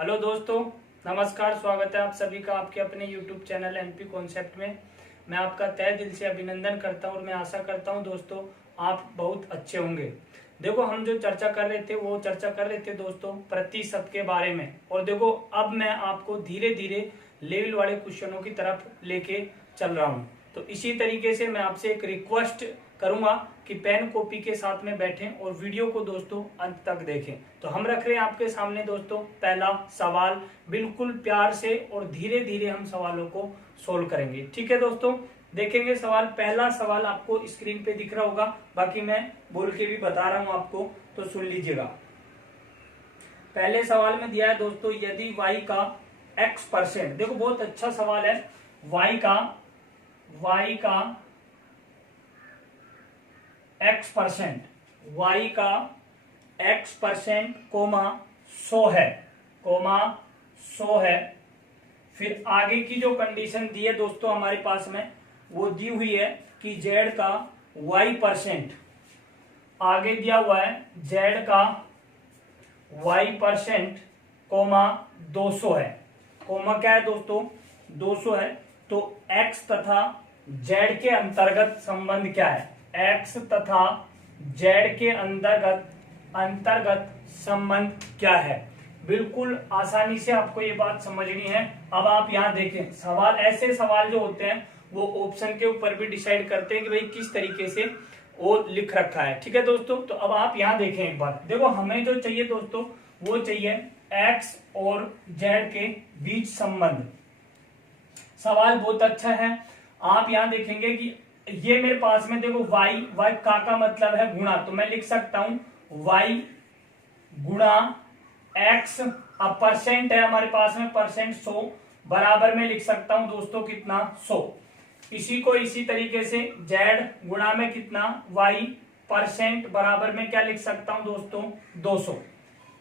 Hello दोस्तों, नमस्कार। स्वागत है आप सभी का आपके अपने YouTube चैनल एनपी कॉन्सेप्ट में। मैं आपका तहे दिल से अभिनंदन करता हूं और मैं आशा करता हूं दोस्तों आप बहुत अच्छे होंगे। देखो, हम जो चर्चा कर रहे थे दोस्तों प्रतिशत के बारे में। और देखो, अब मैं आपको धीरे धीरे लेवल वाले क्वेश्चनों की तरफ लेके चल रहा हूँ। तो इसी तरीके से मैं आपसे एक रिक्वेस्ट करूंगा कि पेन कॉपी के साथ में बैठें और वीडियो को दोस्तों अंत तक देखें। तो हम रख रहे हैं आपके सामने दोस्तों पहला सवाल। बिल्कुल प्यार से और धीरे धीरे हम सवालों को सोल्व करेंगे। ठीक है दोस्तों, देखेंगे सवाल। पहला सवाल आपको स्क्रीन पे दिख रहा होगा, बाकी मैं बोल के भी बता रहा हूं आपको, तो सुन लीजिएगा। पहले सवाल में दिया है दोस्तों, यदि y का x%, देखो बहुत अच्छा सवाल है। y का x%, y का x% कोमा 100 है। फिर आगे की जो कंडीशन दी है दोस्तों हमारे पास में, वो दी हुई है कि z का y%, आगे दिया हुआ है z का y% कोमा 200 है। कोमा क्या है दोस्तों? 200 है। तो x तथा z के अंतर्गत संबंध क्या है? x तथा z के अंतर्गत संबंध क्या है? बिल्कुल आसानी से आपको ये बात समझनी है। अब आप यहाँ देखें, सवाल ऐसे सवाल जो होते हैं वो ऑप्शन के ऊपर भी डिसाइड करते हैं कि भाई किस तरीके से वो लिख रखा है। ठीक है दोस्तों, तो अब आप यहाँ देखें एक बार। देखो, हमें जो चाहिए दोस्तों वो चाहिए x और z के बीच संबंध। सवाल बहुत अच्छा है। आप यहाँ देखेंगे कि ये मेरे पास में देखो y का मतलब है गुणा, तो मैं लिख सकता हूं y गुणा x। अब परसेंट है हमारे पास में, परसेंट 100 बराबर में लिख सकता हूं दोस्तों कितना? 100। इसी को इसी तरीके से z गुणा में कितना? y परसेंट बराबर में क्या लिख सकता हूं दोस्तों? 200।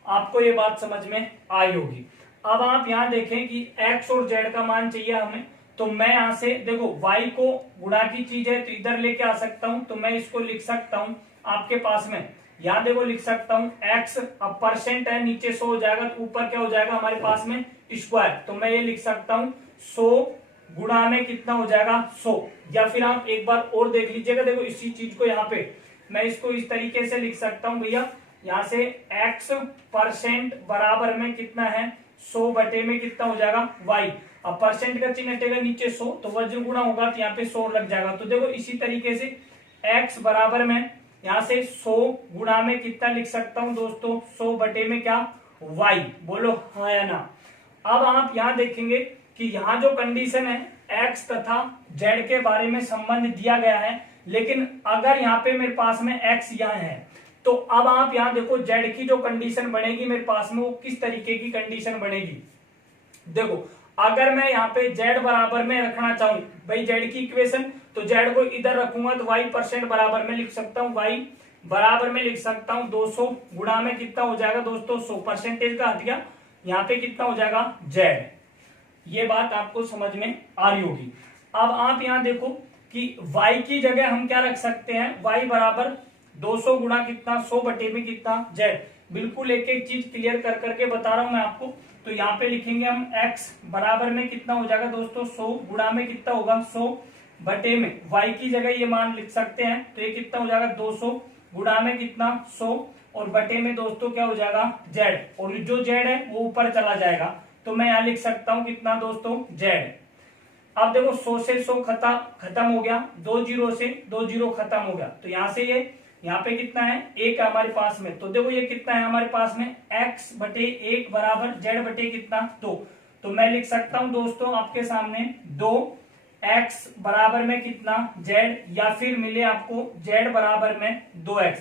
आपको ये बात समझ में आई होगी। अब आप यहाँ देखें कि x और z का मान चाहिए हमें, तो मैं यहां से देखो y को गुणा की चीज है तो इधर लेके आ सकता हूं, तो मैं इसको लिख सकता हूं आपके पास में, यहां देखो लिख सकता हूं x। अब परसेंट है, नीचे 100 हो जाएगा तो ऊपर क्या हो जाएगा हमारे पास में? स्क्वायर। तो मैं ये लिख सकता हूं 100 गुणा में कितना हो जाएगा? 100। या फिर आप एक बार और देख लीजिएगा, देखो इसी चीज को यहाँ पे मैं इसको इस तरीके से लिख सकता हूं भैया, यहाँ से x% बराबर में कितना है? 100 बटे में कितना हो जाएगा? y। अब परसेंट का चिन्ह हटेगा, नीचे 100 तो वज्र गुणा होगा तो यहाँ पे 100 लग जाएगा। तो देखो इसी तरीके से x बराबर में यहाँ से 100 गुणा में कितना लिख सकता हूं दोस्तों? 100 बटे में क्या? y। बोलो हाँ या ना। अब आप यहाँ देखेंगे कि यहाँ जो कंडीशन है x तथा z के बारे में संबंध दिया गया है, लेकिन अगर यहाँ पे मेरे पास में x यहाँ है, तो अब आप यहाँ देखो z की जो कंडीशन बनेगी मेरे पास में, वो किस तरीके की कंडीशन बनेगी? देखो, अगर मैं यहाँ पे z बराबर में रखना चाहूं भाई z की इक्वेशन, तो z को इधर रखूंगा तो y% बराबर में लिख सकता हूँ, y बराबर में लिख सकता हूँ 200 गुणा में कितना हो जाएगा दोस्तों? 100। परसेंटेज का हट गया, यहाँ पे कितना हो जाएगा? z। ये बात आपको समझ में आ रही होगी। अब आप यहाँ देखो कि y की जगह हम क्या रख सकते हैं? y बराबर 200 गुणा कितना? 100 बटे में कितना? z। बिल्कुल एक एक चीज क्लियर कर करके बता रहा हूं मैं आपको। तो यहाँ पे लिखेंगे हम x बराबर में कितना हो जाएगा दोस्तों? 100 गुणा में कितना होगा? 100 बटे में y की जगह ये मान लिख सकते हैं, तो ये कितना हो जाएगा? 200 गुणा में कितना? 100 और बटे में दोस्तों क्या हो जाएगा? z। और जो z है वो ऊपर चला जाएगा, तो मैं यहाँ लिख सकता हूँ कितना दोस्तों? z। अब देखो 100 से 100 खत्म हो गया, 2 जीरो से 2 जीरो खत्म हो गया, तो यहाँ से ये यहाँ पे कितना है? 1 हमारे पास में। तो देखो ये कितना है हमारे पास में? x बटे 1 बराबर z बटे कितना? 2। तो मैं लिख सकता हूं दोस्तों आपके सामने 2x बराबर में कितना? z, या फिर मिले आपको z बराबर में 2x।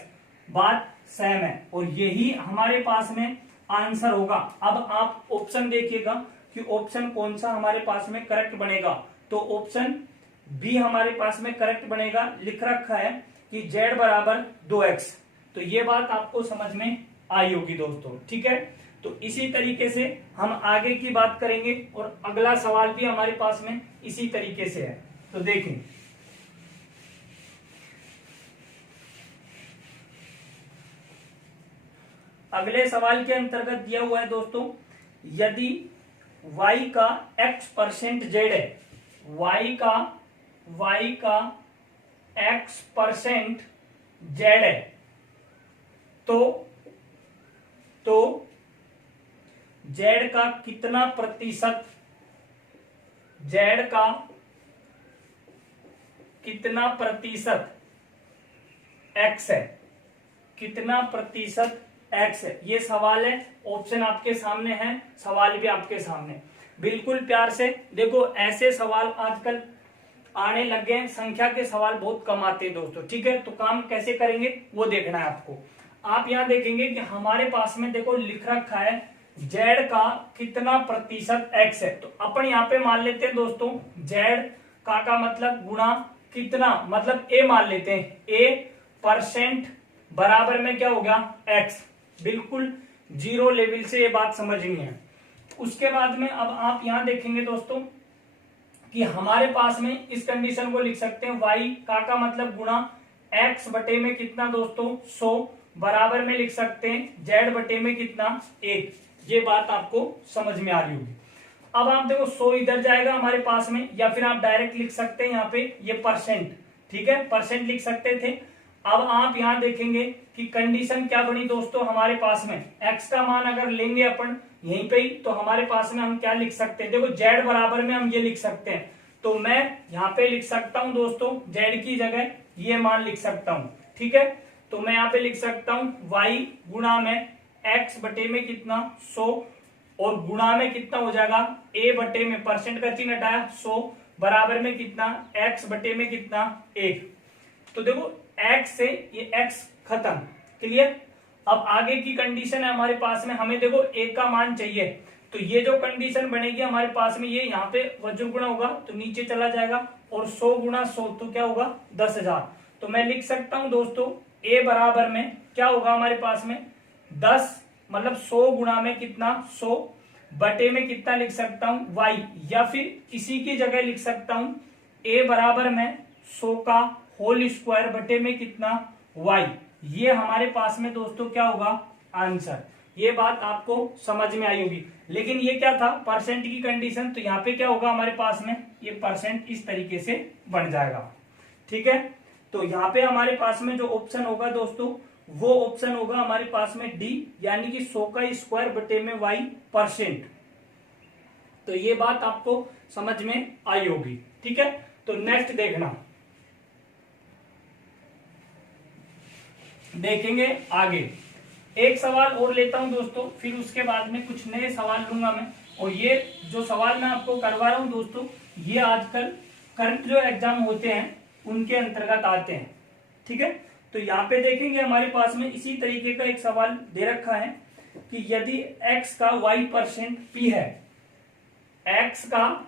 बात सहम है और यही हमारे पास में आंसर होगा। अब आप ऑप्शन देखिएगा कि ऑप्शन कौन सा हमारे पास में करेक्ट बनेगा। तो ऑप्शन बी हमारे पास में करेक्ट बनेगा। लिख रखा है कि z बराबर 2x। तो ये बात आपको समझ में आई होगी दोस्तों। ठीक है, तो इसी तरीके से हम आगे की बात करेंगे और अगला सवाल भी हमारे पास में इसी तरीके से है। तो देखें, अगले सवाल के अंतर्गत दिया हुआ है दोस्तों यदि y का x% z है, y का x% z है, तो z का कितना प्रतिशत, z का कितना प्रतिशत x है, कितना प्रतिशत x है, ये सवाल है। ऑप्शन आपके सामने है, सवाल भी आपके सामने। बिल्कुल प्यार से देखो, ऐसे सवाल आजकल आने लग गए हैं, संख्या के सवाल बहुत कम आते हैं दोस्तों, ठीक है। तो काम कैसे करेंगे वो देखना है आपको। आप यहाँ देखेंगे कि हमारे पास में देखो लिख रखा है z का कितना प्रतिशत x है, तो अपन यहाँ पे मान लेते हैं दोस्तों z का मतलब गुणा कितना, मतलब a मान लेते हैं, a% बराबर में क्या हो गया x। बिल्कुल जीरो लेवल से ये बात समझनी है। उसके बाद में अब आप यहां देखेंगे दोस्तों कि हमारे पास में इस कंडीशन को लिख सकते हैं y का मतलब गुणा x बटे में कितना दोस्तों 100 बराबर में लिख सकते हैं z बटे में कितना 1। ये बात आपको समझ में आ रही होगी। अब आप देखो 100 इधर जाएगा हमारे पास में, या फिर आप डायरेक्ट लिख सकते हैं यहाँ पे ये परसेंट, ठीक है, परसेंट लिख सकते थे। अब आप यहां देखेंगे कि कंडीशन क्या बनी दोस्तों हमारे पास में, x का मान अगर लेंगे अपन यहीं पे ही, तो हमारे पास में हम क्या लिख सकते हैं, देखो z बराबर में हम ये लिख सकते हैं, तो मैं यहाँ पे लिख सकता हूं दोस्तों z की जगह ये मान लिख सकता हूं, ठीक है। तो मैं यहाँ पे लिख सकता हूं y गुणा में x बटे में कितना 100 और गुणा में कितना हो जाएगा a बटे में परसेंट का चिन्ह हटाया 100 बराबर में कितना x बटे में कितना 1। तो देखो x से ये x खत्म, क्लियर। अब आगे की कंडीशन है हमारे पास में, हमें देखो a का मान चाहिए, तो ये जो कंडीशन बनेगी हमारे पास में, ये यहाँ पे वज्र गुणा होगा तो नीचे चला जाएगा, और 100 गुणा 100 तो क्या होगा 10,000। तो मैं लिख सकता हूं दोस्तों a बराबर में क्या होगा हमारे पास में 10, मतलब 100 गुणा में कितना 100 बटे में कितना लिख सकता हूं y, या फिर इसी की जगह लिख सकता हूं a बराबर में 100 का होल स्क्वायर बटे में कितना y। ये हमारे पास में दोस्तों क्या होगा आंसर। ये बात आपको समझ में आई होगी। लेकिन ये क्या था परसेंट की कंडीशन, तो यहाँ पे क्या होगा हमारे पास में ये परसेंट इस तरीके से बन जाएगा, ठीक है। तो यहाँ पे हमारे पास में जो ऑप्शन होगा दोस्तों वो ऑप्शन होगा हमारे पास में डी, यानी कि 100 का स्क्वायर बटे में y परसेंट। तो ये बात आपको समझ में आई होगी, ठीक है। तो नेक्स्ट देखना, देखेंगे आगे। एक सवाल और लेता हूं दोस्तों, फिर उसके बाद में कुछ नए सवाल लूंगा मैं। और ये जो सवाल मैं आपको करवा रहा हूं दोस्तों, ये आजकल करंट जो एग्जाम होते हैं उनके अंतर्गत आते हैं, ठीक है। तो यहाँ पे देखेंगे हमारे पास में इसी तरीके का एक सवाल दे रखा है कि यदि x का y% p है, x का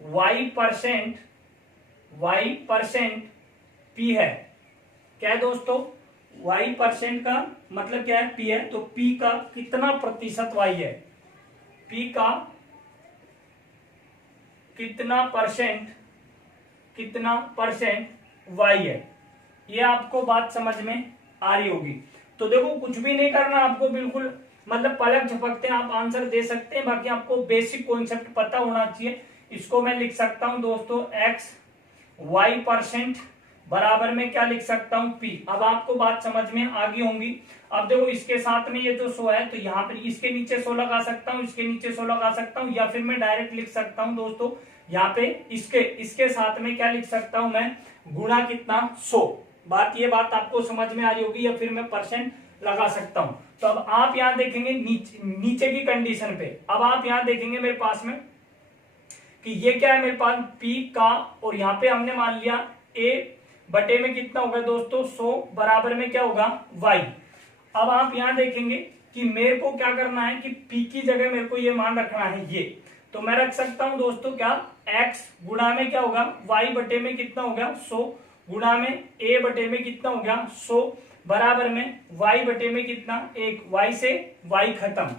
y% p है, क्या है दोस्तों y% का मतलब क्या है p है, तो p का कितना प्रतिशत y है, p का कितना परसेंट y है। ये आपको बात समझ में आ रही होगी। तो देखो कुछ भी नहीं करना आपको, बिल्कुल मतलब पलक झपकते आप आंसर दे सकते हैं, बाकी आपको बेसिक कॉन्सेप्ट पता होना चाहिए। इसको मैं लिख सकता हूं दोस्तों x y% बराबर में क्या लिख सकता हूं p। अब आपको बात समझ में आ गई होंगी। अब देखो इसके साथ में ये जो 100 है, तो यहाँ पे इसके नीचे 100 लगा सकता हूँ, इसके नीचे 100 लगा सकता हूँ, या फिर मैं डायरेक्ट लिख सकता हूँ दोस्तों यहाँ पे इसके साथ में क्या लिख सकता हूं मैं गुणा कितना 100। ये बात आपको समझ में आ रही होगी, या फिर मैं परसेंट लगा सकता हूं। तो अब आप यहां देखेंगे नीचे की कंडीशन पे, अब आप यहां देखेंगे मेरे पास में कि ये क्या है मेरे पास p का, और यहाँ पे हमने मान लिया a बटे में कितना होगा दोस्तों 100 बराबर में क्या होगा y। अब आप यहां देखेंगे कि मेरे को क्या करना है कि p की जगह मेरे को ये मान रखना है ये, तो मैं रख सकता हूं दोस्तों क्या x गुणा में क्या होगा y बटे में कितना हो गया 100 गुणा में a बटे में कितना हो गया 100 बराबर में y बटे में कितना 1, y से y खत्म।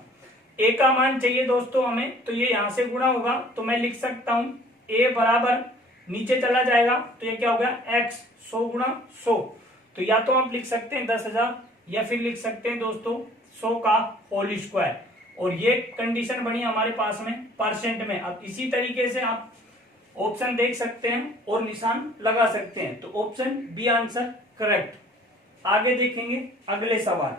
a का मान चाहिए दोस्तों हमें, तो ये यहां से गुणा होगा, तो मैं लिख सकता हूं a बराबर नीचे चला जाएगा, तो ये क्या होगा x 100 गुणा 100। तो या तो आप लिख सकते हैं 10,000, या फिर लिख सकते हैं दोस्तों 100 का होल स्क्वायर। और ये कंडीशन बनी हमारे पास में परसेंट में। अब इसी तरीके से आप ऑप्शन देख सकते हैं और निशान लगा सकते हैं। तो ऑप्शन बी आंसर करेक्ट। आगे देखेंगे अगले सवाल।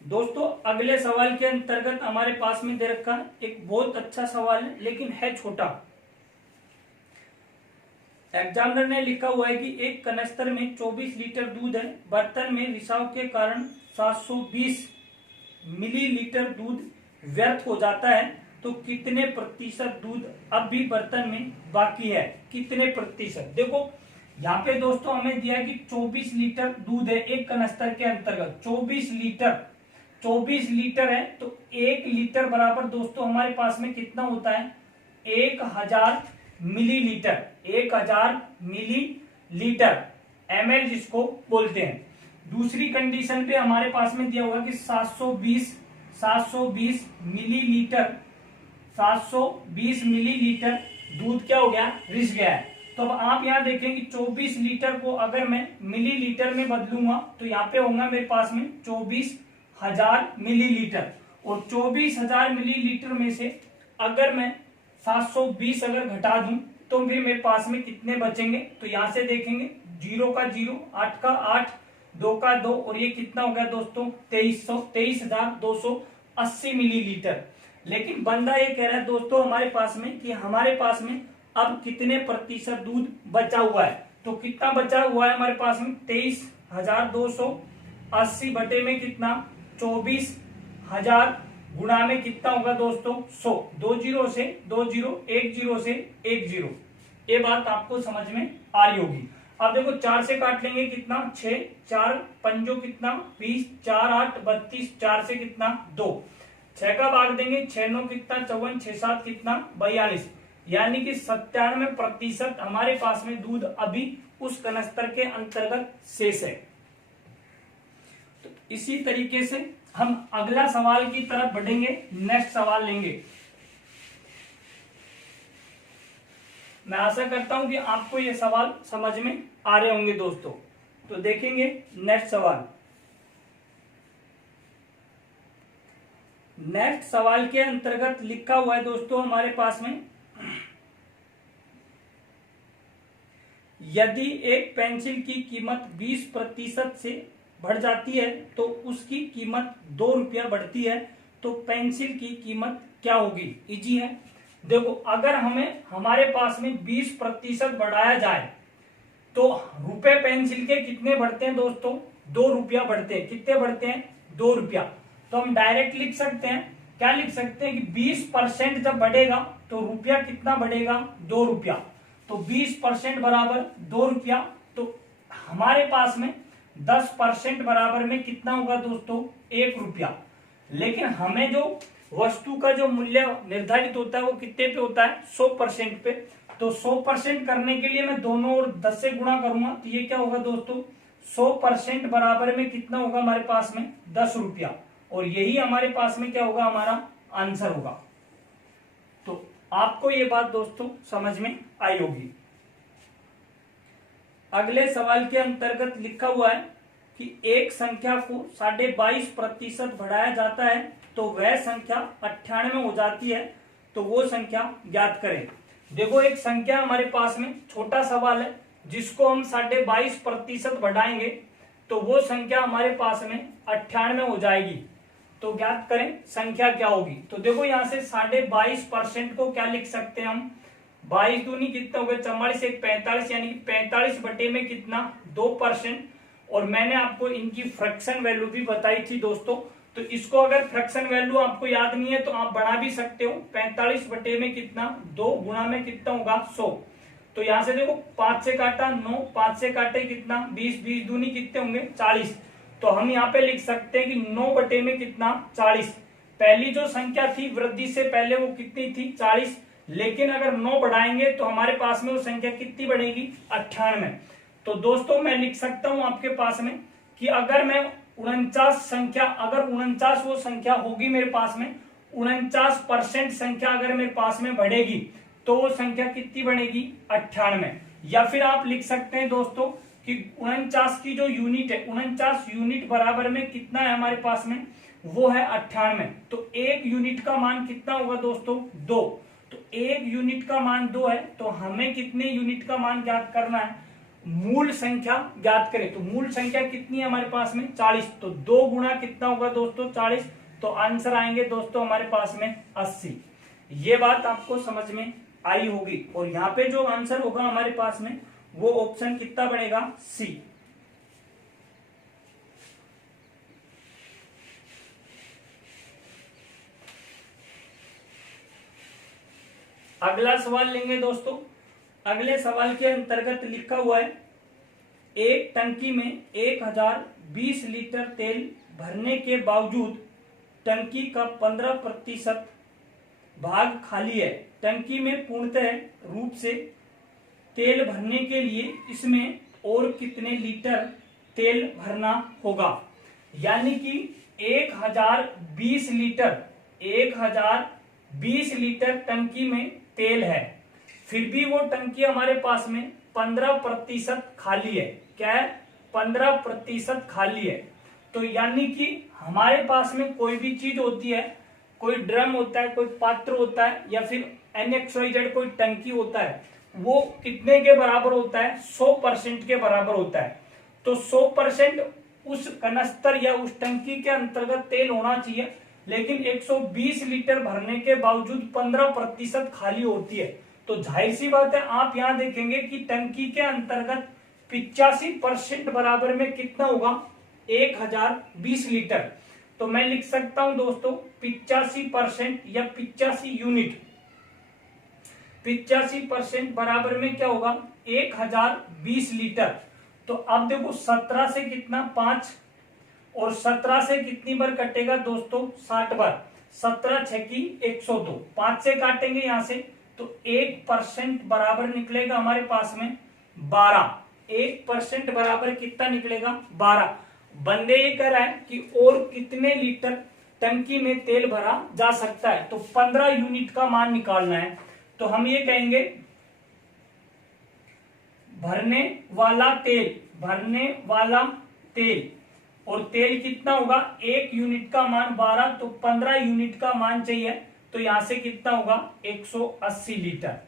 दोस्तों अगले सवाल के अंतर्गत हमारे पास में दे रखा है एक बहुत अच्छा सवाल है, लेकिन है छोटा। एग्जामिनर ने लिखा हुआ है कि एक कनस्तर में 24 लीटर दूध है, बर्तन में रिसाव के कारण 720 मिलीलीटर दूध व्यर्थ हो जाता है, तो कितने प्रतिशत दूध अब भी बर्तन में बाकी है? कितने प्रतिशत? देखो यहाँ पे दोस्तों हमें दिया है कि 24 लीटर दूध है एक कनस्तर के अंतर्गत। 24 लीटर है, तो 1 लीटर बराबर दोस्तों हमारे पास में कितना होता है? 1000 मिलीलीटर। 1000 मिलीलीटर, ml जिसको बोलते हैं। दूसरी कंडीशन पे हमारे पास में दिया होगा कि 720 मिलीलीटर, 720 मिलीलीटर दूध क्या हो गया? रिस गया है। तो अब आप यहाँ देखें कि 24 लीटर को अगर मैं मिलीलीटर में बदलूंगा तो यहाँ पे होगा मेरे पास में 24,000 मिलीलीटर। और 24,000 मिलीलीटर में से अगर मैं 720 अगर घटा दूं तो फिर मेरे पास में कितने बचेंगे? तो यहां से देखेंगे 0 का 0, 8 का 8, 2 का 2, और ये कितना हो गया दोस्तों? 23,280 मिलीलीटर। लेकिन बंदा ये कह रहा है दोस्तों हमारे पास में कि हमारे पास में अब कितने प्रतिशत दूध बचा हुआ है। तो कितना बचा हुआ है हमारे पास में? 23,280 बटे में कितना? 24,000 गुणा में कितना होगा दोस्तों? 100। 2 0 से 2 0, 1 0 से 1 0। ये बात आपको समझ में आ रही होगी। अब देखो 4 से काट लेंगे कितना? 6, 4 पंजो कितना? 20, 4 8 32, 4 से कितना? 2। 6 का भाग देंगे, 6 9 कितना? 54, 6 7 कितना? 42। यानी कि 97% हमारे पास में दूध अभी उस कनस्तर के अंतर्गत शेष है। तो इसी तरीके से हम अगला सवाल की तरफ बढ़ेंगे, नेक्स्ट सवाल लेंगे। मैं आशा करता हूं कि आपको ये सवाल समझ में आ रहे होंगे दोस्तों। तो देखेंगे नेक्स्ट सवाल। नेक्स्ट सवाल के अंतर्गत लिखा हुआ है दोस्तों हमारे पास में, यदि एक पेंसिल की कीमत 20% से बढ़ जाती है तो उसकी कीमत 2 रुपया बढ़ती है, तो पेंसिल की कीमत क्या होगी? इजी है। देखो अगर हमें हमारे पास में 20% बढ़ाया जाए तो रुपए पेंसिल के कितने बढ़ते हैं दोस्तों? 2 रुपया बढ़ते हैं। कितने बढ़ते हैं? 2 रुपया। तो हम डायरेक्ट लिख सकते हैं, क्या लिख सकते हैं कि 20% जब बढ़ेगा तो रुपया कितना बढ़ेगा? 2 रुपया। तो 20% बराबर 2 रुपया। तो हमारे पास में 10% बराबर में कितना होगा दोस्तों? 1 रुपया। लेकिन हमें जो वस्तु का जो मूल्य निर्धारित होता है वो कितने पे होता है? 100% पे। तो 100% करने के लिए मैं दोनों ओर 10 से गुणा करूंगा, तो ये क्या होगा दोस्तों? 100% बराबर में कितना होगा हमारे पास में? 10 रुपया। और यही हमारे पास में क्या होगा? हमारा आंसर होगा। तो आपको ये बात दोस्तों समझ में आई होगी। अगले सवाल के अंतर्गत लिखा हुआ है कि एक संख्या को 22.5% बढ़ाया जाता है तो वह संख्या 98 हो जाती है, तो वो संख्या ज्ञात करें। देखो एक संख्या हमारे पास में, छोटा सवाल है, जिसको हम 22.5% बढ़ाएंगे तो वो संख्या हमारे पास में 98 हो जाएगी। तो ज्ञात करें संख्या क्या होगी। तो देखो यहाँ से 22.5% को क्या लिख सकते हैं हम? 22 दूनी कितना हो गया? 44, 1 45, यानी कि 45 बटे में कितना? 2%। और मैंने आपको इनकी फ्रैक्शन वैल्यू भी बताई थी दोस्तों। तो इसको अगर फ्रैक्शन वैल्यू आपको याद नहीं है तो आप बढ़ा भी सकते हो। 45 बटे में कितना? 2 गुणा में कितना होगा? 100। तो यहां से देखो 5 से काटा 9, 5 से काटे कितना? 20, 20 दूनी कितने होंगे? 40। तो हम यहाँ पे लिख सकते हैं कि 9 बटे में कितना? 40। पहली जो संख्या थी वृद्धि से पहले वो कितनी थी? 40। लेकिन अगर 9 बढ़ाएंगे तो हमारे पास में वो संख्या कितनी बढ़ेगी? 98। तो दोस्तों मैं लिख सकता हूं आपके पास में कि अगर मैं 49 संख्या, अगर 49 वो संख्या होगी मेरे पास में, 49% संख्या अगर मेरे पास में बढ़ेगी तो वो संख्या कितनी बनेगी? 98। या फिर आप लिख सकते हैं दोस्तों कि 49 की जो यूनिट है, 49 यूनिट बराबर में कितना है हमारे पास में, वो है 98। तो एक यूनिट का मान कितना होगा दोस्तों, 2। तो एक यूनिट का मान 2 है, तो हमें कितने यूनिट का मान ज्ञात करना है, मूल संख्या ज्ञात करें। तो मूल संख्या कितनी है हमारे पास में, 40। तो 2 गुना कितना होगा दोस्तों, 40। तो आंसर आएंगे दोस्तों हमारे पास में 80। ये बात आपको समझ में आई होगी। और यहाँ पे जो आंसर होगा हमारे पास में, वो ऑप्शन कितना बनेगा, सी। अगला सवाल लेंगे दोस्तों। अगले सवाल के अंतर्गत लिखा हुआ है, एक टंकी में 1020 लीटर तेल भरने के बावजूद टंकी का 15% भाग खाली है। टंकी में पूर्णतः रूप से तेल भरने के लिए इसमें और कितने लीटर तेल भरना होगा। यानी कि 1020 लीटर टंकी में तेल है, फिर भी वो टंकी हमारे पास में 15% खाली है। क्या है, 15% खाली है। तो यानी कि हमारे पास में कोई भी चीज होती है, कोई ड्रम होता है, कोई पात्र होता है, या फिर NXYZ कोई टंकी होता है, वो कितने के बराबर होता है, 100% के बराबर होता है। तो 100% उस कनस्तर या उस टंकी के अंतर्गत तेल होना चाहिए, लेकिन 120 लीटर भरने के बावजूद 15% खाली होती है। तो जाहिर सी बात है, आप यहां देखेंगे कि टंकी के अंतर्गत 85% बराबर में कितना होगा, 1020 लीटर। तो मैं लिख सकता हूं दोस्तों 85% या 85 यूनिट, 85% बराबर में क्या होगा, 1020 लीटर। तो अब देखो 17 से कितना, 5, और 17 से कितनी बार कटेगा दोस्तों, 60 बार। 17 6 की 102, 5 से काटेंगे यहां से, तो 1% बराबर निकलेगा हमारे पास में 12। 1% बराबर कितना निकलेगा, 12। बंदे ये कह रहा है कि और कितने लीटर टंकी में तेल भरा जा सकता है, तो 15 यूनिट का मान निकालना है। तो हम ये कहेंगे भरने वाला तेल, और तेल कितना होगा, 1 यूनिट का मान 12, तो 15 यूनिट का मान चाहिए। तो यहां से कितना होगा, 180 लीटर।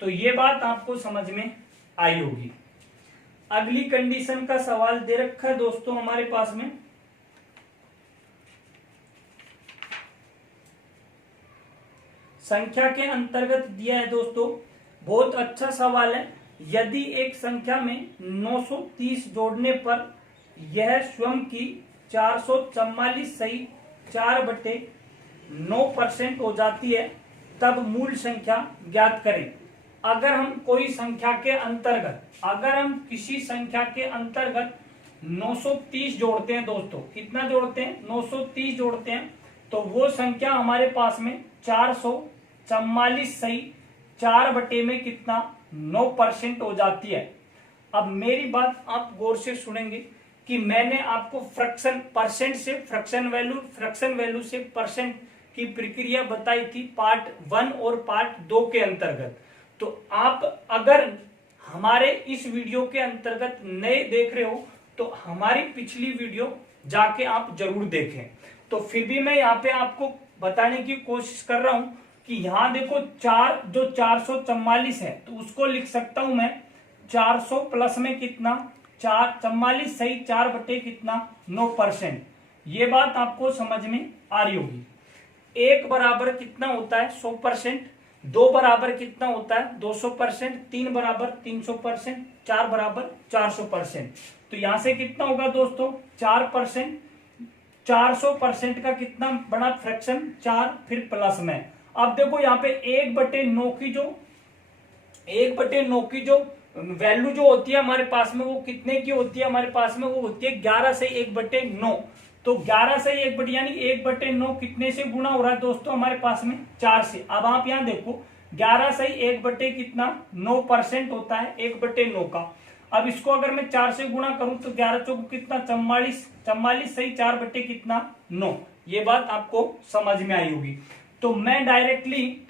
तो ये बात आपको समझ में आई होगी। अगली कंडीशन का सवाल दे रखा है दोस्तों हमारे पास में, संख्या के अंतर्गत दिया है दोस्तों, बहुत अच्छा सवाल है। यदि एक संख्या में 930 जोड़ने पर यह स्वयं की 444 सही 4/9% हो जाती है, तब मूल संख्या ज्ञात करें। अगर हम किसी संख्या के अंतर्गत 930 जोड़ते हैं दोस्तों, कितना जोड़ते हैं, 930 जोड़ते हैं, तो वो संख्या हमारे पास में 444 सही 4 में कितना, 9% हो जाती है। अब मेरी बात आप गौर से सुनेंगे कि मैंने आपको परसेंट से फ्रैक्शन वैल्यू से परसेंट की प्रक्रिया बताई थी पार्ट 1 और पार्ट 2 के अंतर्गत। तो आप अगर हमारे इस वीडियो के अंतर्गत नए देख रहे हो, तो हमारी पिछली वीडियो जाके आप जरूर देखें। तो फिर भी मैं यहाँ पे आपको बताने की कोशिश कर रहा हूं कि यहां देखो जो 444 है, तो उसको लिख सकता हूं मैं 400 प्लस में कितना, 44 सही 4/9%। ये बात आपको समझ में आ रही होगी। 1 बराबर कितना होता है, 100%। 2 बराबर कितना होता है, 200%। 3 बराबर 300%। 4 बराबर 400%। तो यहां से कितना होगा दोस्तों, 4%। 400% का कितना बड़ा फ्रैक्शन, 4, फिर प्लस में। अब देखो यहाँ पे 1/9 की जो वैल्यू जो होती है हमारे पास में, वो कितने की होती है हमारे पास में, वो होती है 11 से 1/9। तो 11 से 1 यानी 1/9 कितने से गुना हो रहा है दोस्तों हमारे पास में, 4 से। अब आप यहाँ देखो 11 से 1/9% होता है 1/9 का। अब इसको अगर मैं 4 से गुणा करूं तो 11 चौक कितना, 44 सही 4/9। ये बात आपको समझ में आई होगी। तो मैं डायरेक्टली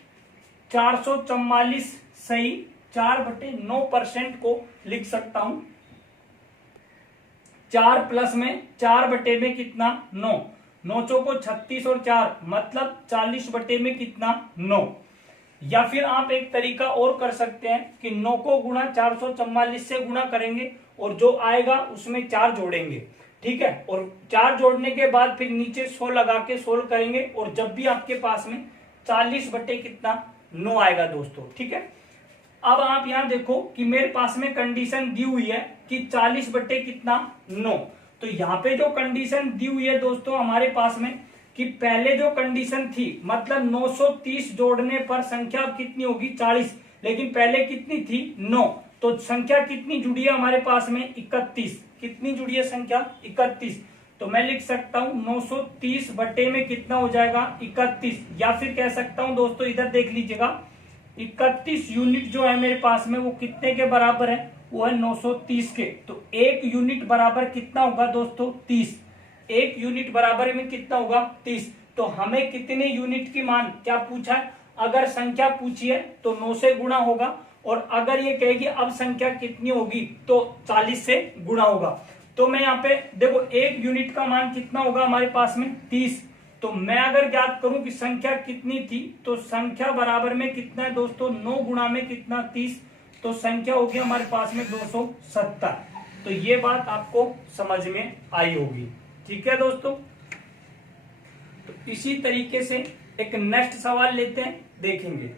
444 सही 4/9% को लिख सकता हूं 4 प्लस में 4 बटे में कितना 9, 9 चौको 36 और 4 मतलब 40 बटे में कितना 9। या फिर आप एक तरीका और कर सकते हैं कि 9 को गुणा 444 से गुणा करेंगे और जो आएगा उसमें 4 जोड़ेंगे, ठीक है। और 4 जोड़ने के बाद फिर नीचे 100 लगा के सोल्व करेंगे और जब भी आपके पास में 40 बटे कितना 9 आएगा दोस्तों, ठीक है। अब आप यहां देखो कि मेरे पास में कंडीशन दी हुई है कि 40 बटे कितना 9। तो यहाँ पे जो कंडीशन दी हुई है दोस्तों हमारे पास में कि पहले जो कंडीशन थी मतलब 930 जोड़ने पर संख्या कितनी होगी 40, लेकिन पहले कितनी थी 9, तो संख्या कितनी जुड़ी है हमारे पास में 31। कितनी जुड़ी है संख्या 31। तो मैं लिख सकता हूं 930 बटे में कितना हो जाएगा 31। या फिर कह सकता हूं दोस्तों इधर देख लीजिएगा 31 यूनिट जो है मेरे पास में वो कितने के बराबर है, वो है 930 के। तो 1 यूनिट बराबर कितना होगा दोस्तों 30। 1 यूनिट बराबर में कितना होगा 30। तो हमें कितने यूनिट की मान क्या पूछा है, अगर संख्या पूछी है तो 9 से गुणा होगा और अगर ये कहेगी अब संख्या कितनी होगी तो 40 से गुणा होगा। तो मैं यहाँ पे देखो 1 यूनिट का मान कितना होगा हमारे पास में 30। तो मैं अगर ज्ञात करूं कि संख्या कितनी थी तो संख्या बराबर में कितना है दोस्तों 9 गुणा में कितना 30, तो संख्या होगी हमारे पास में 270। तो ये बात आपको समझ में आई होगी, ठीक है दोस्तों। तो इसी तरीके से एक नेक्स्ट सवाल लेते हैं, देखेंगे।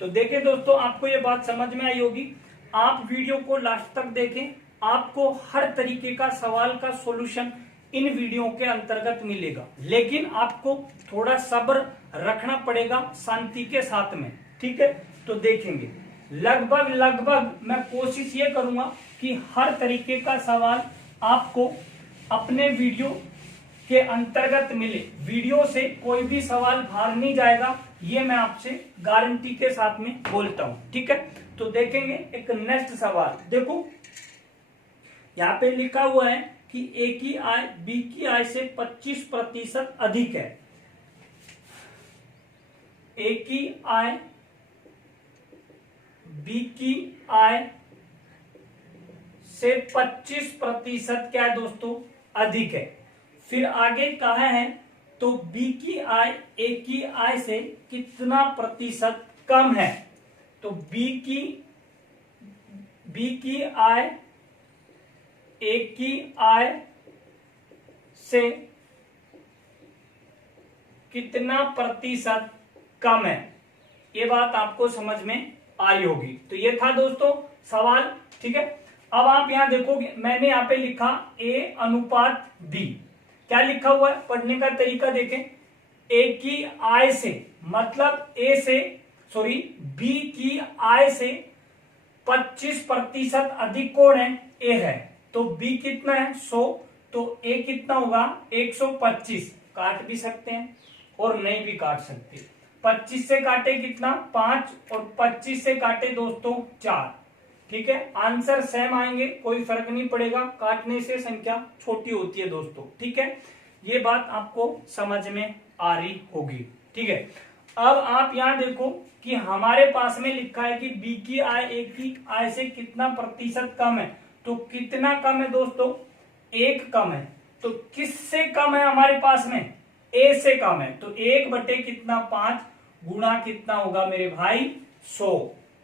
तो देखें दोस्तों आपको ये बात समझ में आई होगी, आप वीडियो को लास्ट तक देखें, आपको हर तरीके का सवाल का सॉल्यूशन इन वीडियो के अंतर्गत मिलेगा, लेकिन आपको थोड़ा सब्र रखना पड़ेगा शांति के साथ में, ठीक है। तो देखेंगे लगभग मैं कोशिश ये करूंगा कि हर तरीके का सवाल आपको अपने वीडियो के अंतर्गत मिले, वीडियो से कोई भी सवाल बाहर नहीं जाएगा, ये मैं आपसे गारंटी के साथ में बोलता हूं, ठीक है। तो देखेंगे एक नेक्स्ट सवाल, देखो यहाँ पे लिखा हुआ है कि ए की आय बी की आय से 25% अधिक है। ए की आय बी की आय से 25% क्या है दोस्तों अधिक है। फिर आगे कहा है तो बी की आय ए की आय से कितना प्रतिशत कम है। तो बी की आय ए की आय से कितना प्रतिशत कम है, ये बात आपको समझ में आई होगी। तो ये था दोस्तों सवाल, ठीक है। अब आप यहां देखोगे मैंने यहां पे लिखा ए अनुपात बी, क्या लिखा हुआ है पढ़ने का तरीका देखें। ए की आय से मतलब बी की आय से 25% अधिक कौन है, ए है। तो बी कितना है 100, तो ए कितना होगा 125। काट भी सकते हैं और नहीं भी काट सकते। 25 से काटे कितना 5 और 25 से काटे दोस्तों 4, ठीक है। आंसर सेम आएंगे, कोई फर्क नहीं पड़ेगा, काटने से संख्या छोटी होती है दोस्तों, ठीक है। ये बात आपको समझ में आ रही होगी, ठीक है। अब आप यहां देखो कि हमारे पास में लिखा है कि बी की आय ए की आय से कितना प्रतिशत कम है। तो कितना कम है दोस्तों, 1 कम है। तो किससे कम है हमारे पास में, ए से कम है। तो 1 बटे कितना 5 गुणा कितना होगा मेरे भाई 100,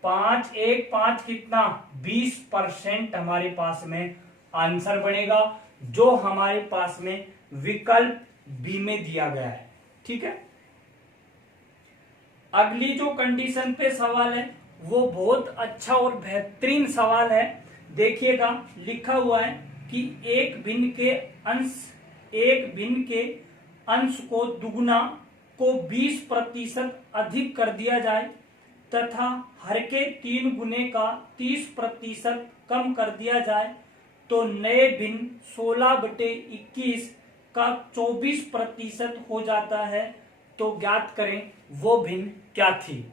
5 1 5 कितना 20% हमारे पास में आंसर बनेगा, जो हमारे पास में विकल्प बी में दिया गया है, ठीक है। अगली जो कंडीशन पे सवाल है वो बहुत अच्छा और बेहतरीन सवाल है, देखिएगा। लिखा हुआ है कि एक भिन्न के अंश को दुगुना को 20% अधिक कर दिया जाए तथा हर के 3 गुने का 30% कम कर दिया जाए तो नए भिन्न 16/21 का 24% हो जाता है। तो ज्ञात करें वो भिन्न क्या थी।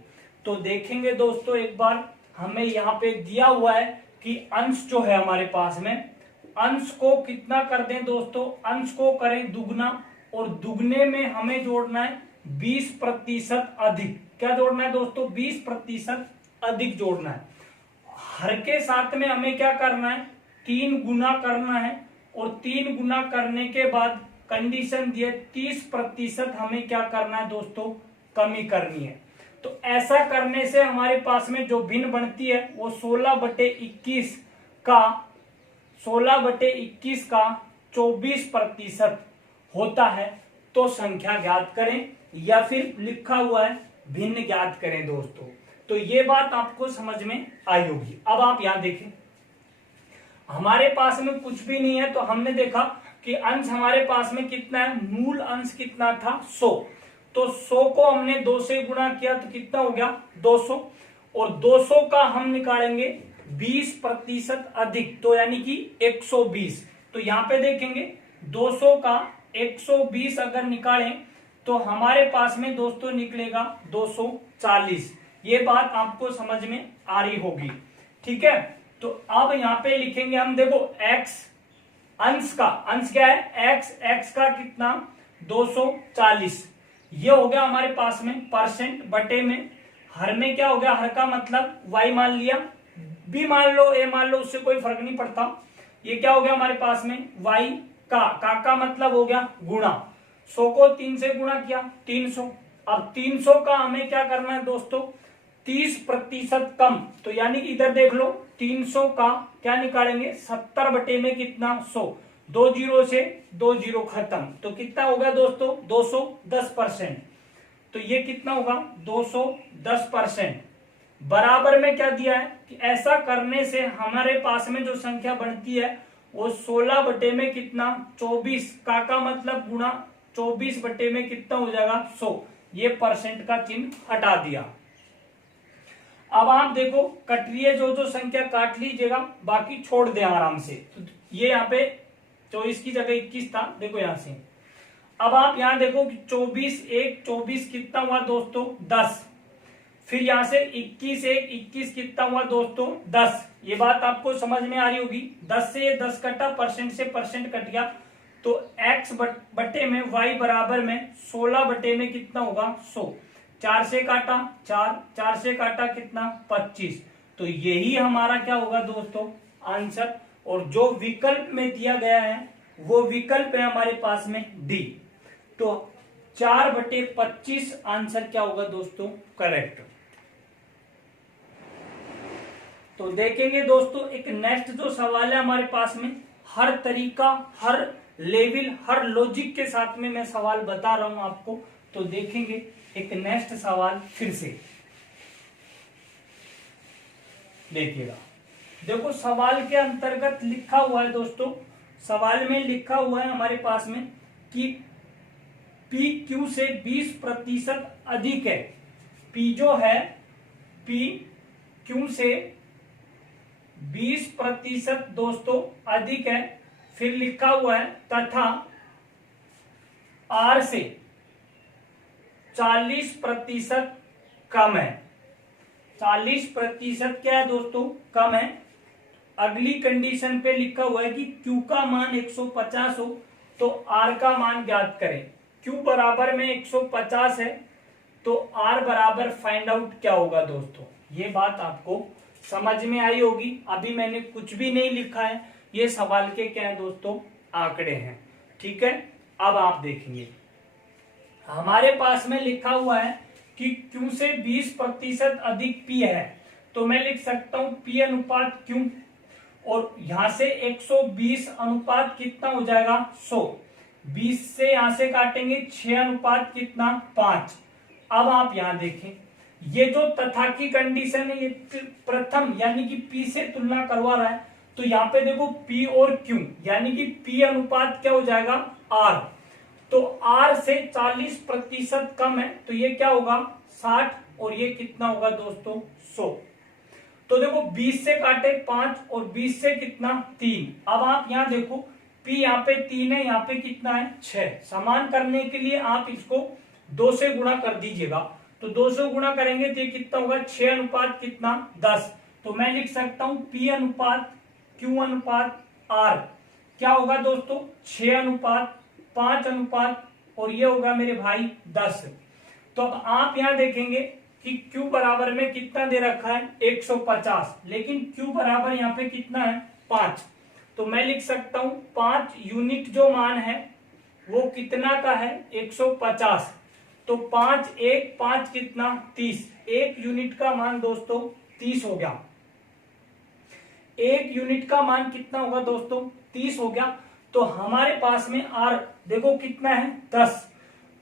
तो देखेंगे दोस्तों एक बार, हमें यहाँ पे दिया हुआ है कि अंश जो है हमारे पास में, अंश को कितना कर दें दोस्तों, अंश को करें दुगना और दुगने में हमें जोड़ना है 20% अधिक। क्या जोड़ना है दोस्तों, 20% अधिक जोड़ना है। हर के साथ में हमें क्या करना है, 3 गुना करना है और 3 गुना करने के बाद कंडीशन दिए 30% हमें क्या करना है दोस्तों, कमी करनी है। तो ऐसा करने से हमारे पास में जो भिन्न बनती है वो 16/21 का 24% होता है। तो संख्या ज्ञात करें या फिर लिखा हुआ है भिन्न ज्ञात करें दोस्तों। तो ये बात आपको समझ में आई होगी। अब आप यहां देखें, हमारे पास में कुछ भी नहीं है, तो हमने देखा कि अंश हमारे पास में कितना है, मूल अंश कितना था 100। तो 100 को हमने 2 से गुणा किया तो कितना हो गया 200, और 200 का हम निकालेंगे 20% अधिक, तो यानी कि 120। तो यहां पे देखेंगे 200 का 120 अगर निकालें तो हमारे पास में दोस्तों निकलेगा 240। ये बात आपको समझ में आ रही होगी, ठीक है। तो अब यहां पे लिखेंगे हम, देखो x अंश का, अंश क्या है x का कितना 240, ये हो गया हमारे पास में परसेंट, बटे में हर में क्या हो गया, हर का मतलब y मान लिया, b मान लो a मान लो, उससे कोई फर्क नहीं पड़ता। ये क्या हो गया हमारे पास में y का मतलब हो गया गुणा, 100 को 3 से गुणा किया 300। अब 300 का हमें क्या करना है दोस्तों, 30% कम, तो यानी कि इधर देख लो 300 का क्या निकालेंगे 70 बटे में कितना 100, 2 जीरो से 2 जीरो खत्म, तो कितना होगा दोस्तों 210%। तो ये कितना होगा 210%। बराबर में क्या दिया है कि ऐसा करने से हमारे पास में जो संख्या बढ़ती है वो 16 बटे में कितना 24 का मतलब गुणा 24 बटे में कितना हो जाएगा 100। ये परसेंट का चिन्ह हटा दिया। अब आप देखो कटरिए जो संख्या काट लीजिएगा, बाकी छोड़ दे आराम से। तो ये यहाँ पे 24 की जगह 21 था, देखो यहां से। अब आप यहां देखो कि 24 1 24 कितना हुआ दोस्तों 10, फिर यहां से 21 1 21 कितना हुआ दोस्तों 10। ये बात आपको समझ में आ रही होगी। 10 से ये 10 कटा, परसेंट से परसेंट कट गया, तो x बटे में y बराबर में 16 बटे में कितना होगा 100। 4 से काटा 4 से काटा कितना 25। तो यही हमारा क्या होगा दोस्तों आंसर। और जो विकल्प में दिया गया है वो विकल्प है हमारे पास में डी। तो 4/25 आंसर क्या होगा दोस्तों करेक्ट। तो देखेंगे दोस्तों एक नेक्स्ट जो सवाल है हमारे पास में, हर तरीका, हर लेवल, हर लॉजिक के साथ में मैं सवाल बता रहा हूं आपको। तो देखेंगे एक नेक्स्ट सवाल फिर से देखिएगा। देखो सवाल के अंतर्गत लिखा हुआ है दोस्तों, सवाल में लिखा हुआ है हमारे पास में कि P Q से 20% अधिक है। P जो है P Q से 20% दोस्तों अधिक है। फिर लिखा हुआ है तथा R से 40% कम है। 40% क्या है दोस्तों कम है। अगली कंडीशन पे लिखा हुआ है कि Q का मान 150 हो तो R का मान ज्ञात करें। Q बराबर में 150 है तो R बराबर फाइंड आउट क्या होगा दोस्तों। ये बात आपको समझ में आई होगी। अभी मैंने कुछ भी नहीं लिखा है, ये सवाल के क्या है दोस्तों आंकड़े हैं, ठीक है। अब आप देखेंगे हमारे पास में लिखा हुआ है कि Q से 20% अधिक P है, तो मैं लिख सकता हूं P अनुपात Q, और यहां से 120 अनुपात कितना हो जाएगा 100। 20 से यहां से काटेंगे 6 अनुपात कितना 5। अब आप यहां देखें ये जो तथा की कंडीशन है ये प्रथम यानी कि P से तुलना करवा रहा है। तो यहाँ पे देखो P और Q यानी कि P अनुपात क्या हो जाएगा R। तो R से 40% कम है तो ये क्या होगा 60, और ये कितना होगा दोस्तों 100। तो देखो 20 से काटे 5 और 20 से कितना 3। अब आप यहाँ देखो P यहाँ पे 3 है, यहाँ पे कितना है 6। समान करने के लिए आप इसको 2 से गुणा कर दीजिएगा। तो 2 से गुणा करेंगे तो ये कितना होगा 6 अनुपात कितना 10। तो मैं लिख सकता हूं P अनुपात Q अनुपात R क्या होगा दोस्तों 6 अनुपात 5 अनुपात, और ये होगा मेरे भाई 10। तो अब आप यहां देखेंगे कि Q बराबर में कितना दे रखा है 150, लेकिन Q बराबर यहाँ पे कितना है 5। तो मैं लिख सकता हूं 5 यूनिट जो मान है वो कितना का है 150। तो 5 1 5 कितना 30, 1 यूनिट का मान दोस्तों 30 हो गया। 1 यूनिट का मान कितना होगा दोस्तों 30 हो गया। तो हमारे पास में आर देखो कितना है 10।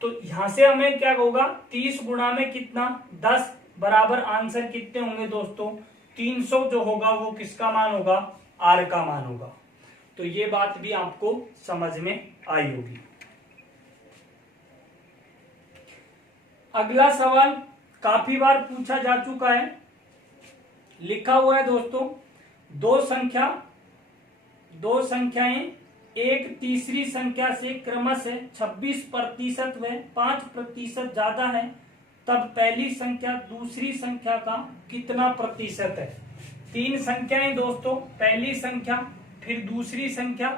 तो यहां से हमें क्या होगा 30 गुणा में कितना 10 बराबर आंसर कितने होंगे दोस्तों 300 जो होगा वो किसका मान होगा आर का मान होगा। तो ये बात भी आपको समझ में आई होगी। अगला सवाल काफी बार पूछा जा चुका है, लिखा हुआ है दोस्तों दो संख्याएं एक तीसरी संख्या से क्रमशः 26% व 5% ज्यादा है, तब पहली संख्या दूसरी संख्या का कितना प्रतिशत है। 3 संख्याएं दोस्तों, पहली संख्या फिर दूसरी संख्या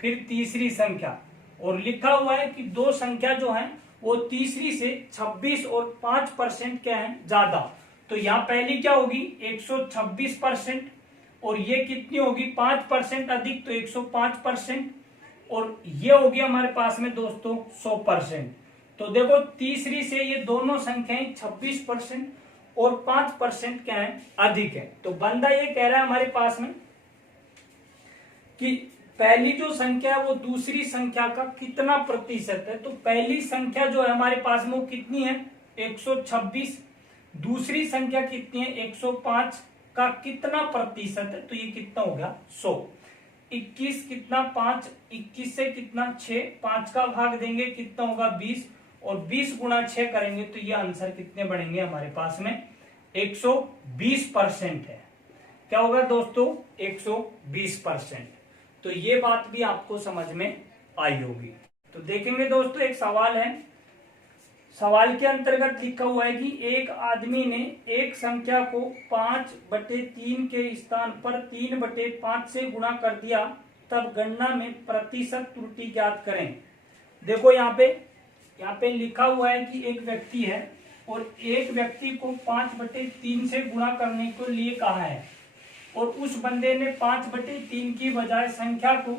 फिर तीसरी संख्या, और लिखा हुआ है कि 2 संख्या जो है वो तीसरी से 26 और 5% क्या है ज्यादा। तो यहाँ पहली क्या होगी 126% और ये कितनी होगी 5% अधिक, तो 105%, और ये होगी हमारे पास में दोस्तों 100%। तो देखो तीसरी से ये दोनों संख्याएं 26% और 5% क्या है अधिक है। तो बंदा ये कह रहा है हमारे पास में कि पहली जो संख्या है वो दूसरी संख्या का कितना प्रतिशत है। तो पहली संख्या जो है हमारे पास में वो कितनी है 126, दूसरी संख्या कितनी है 105 का कितना प्रतिशत है। तो ये कितना हो गया 100। 21 कितना 5, 21 से कितना 6, 5 का भाग देंगे कितना होगा 20, और 20 गुणा 6 करेंगे तो ये आंसर कितने बढ़ेंगे हमारे पास में 120% है। क्या होगा दोस्तों 120%। तो ये बात भी आपको समझ में आई होगी। तो देखेंगे दोस्तों एक सवाल है, सवाल के अंतर्गत लिखा हुआ है कि एक आदमी ने एक संख्या को 5/3 के स्थान पर 3/5 से गुणा कर दिया, तब गणना में प्रतिशत त्रुटि ज्ञात करें। देखो यहाँ पे लिखा हुआ है कि एक व्यक्ति है और एक व्यक्ति को 5/3 से गुणा करने को लिए कहा है, और उस बंदे ने 5/3 की बजाय संख्या को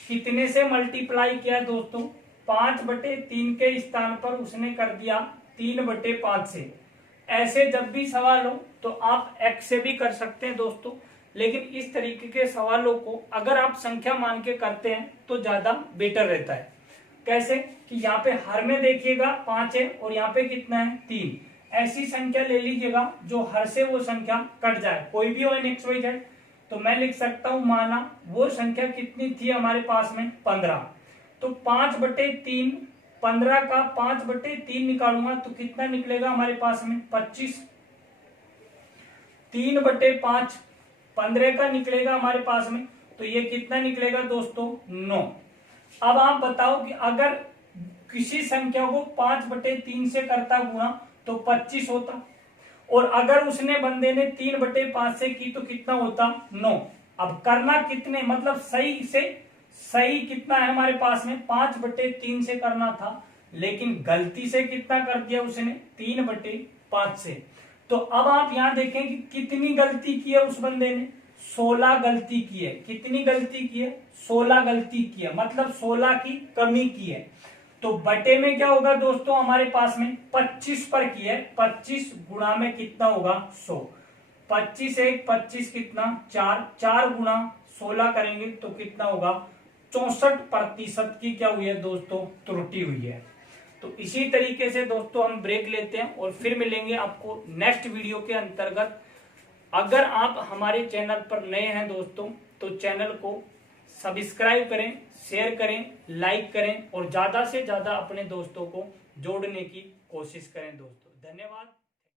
कितने से मल्टीप्लाई किया दोस्तों 5/3 के स्थान पर उसने कर दिया 3/5 से। ऐसे जब भी सवाल हो तो आप x से भी कर सकते हैं दोस्तों, लेकिन इस तरीके के सवालों को अगर आप संख्या मान के करते हैं तो ज्यादा बेटर रहता है। कैसे कि यहाँ पे हर में देखिएगा 5 है और यहाँ पे कितना है 3, ऐसी संख्या ले लीजिएगा जो हर से वो संख्या कट जाए, कोई भी हो x y z। तो मैं लिख सकता हूं माना वो संख्या कितनी थी हमारे पास में 15। तो 5/3, 15 का 5/3 निकालूंगा तो कितना निकलेगा हमारे पास में 25। 3/5 15 का निकलेगा हमारे पास में, तो ये कितना निकलेगा दोस्तों 9। अब आप बताओ कि अगर किसी संख्या को 5/3 से करता गुणा तो 25 होता, और अगर उसने बंदे ने 3/5 से की तो कितना होता 9। अब करना कितने मतलब सही कितना है हमारे पास में 5/3 से करना था, लेकिन गलती से कितना कर दिया उसने 3/5 से। तो अब आप यहां देखें कि कितनी गलती की है उस बंदे ने 16 गलती की है। कितनी गलती की है 16 गलती की है, मतलब 16 की कमी की है। तो बटे में क्या होगा दोस्तों हमारे पास में 25 पर की है, 25 गुणा में कितना होगा 100। 25 1 25 कितना 4, 4 गुणा 16 करेंगे तो कितना होगा 64% की क्या हुई है दोस्तों त्रुटि हुई है। तो इसी तरीके से दोस्तों हम ब्रेक लेते हैं और फिर मिलेंगे आपको नेक्स्ट वीडियो के अंतर्गत। अगर आप हमारे चैनल पर नए हैं दोस्तों तो चैनल को सब्सक्राइब करें, शेयर करें, लाइक करें और ज्यादा से ज्यादा अपने दोस्तों को जोड़ने की कोशिश करें दोस्तों। धन्यवाद।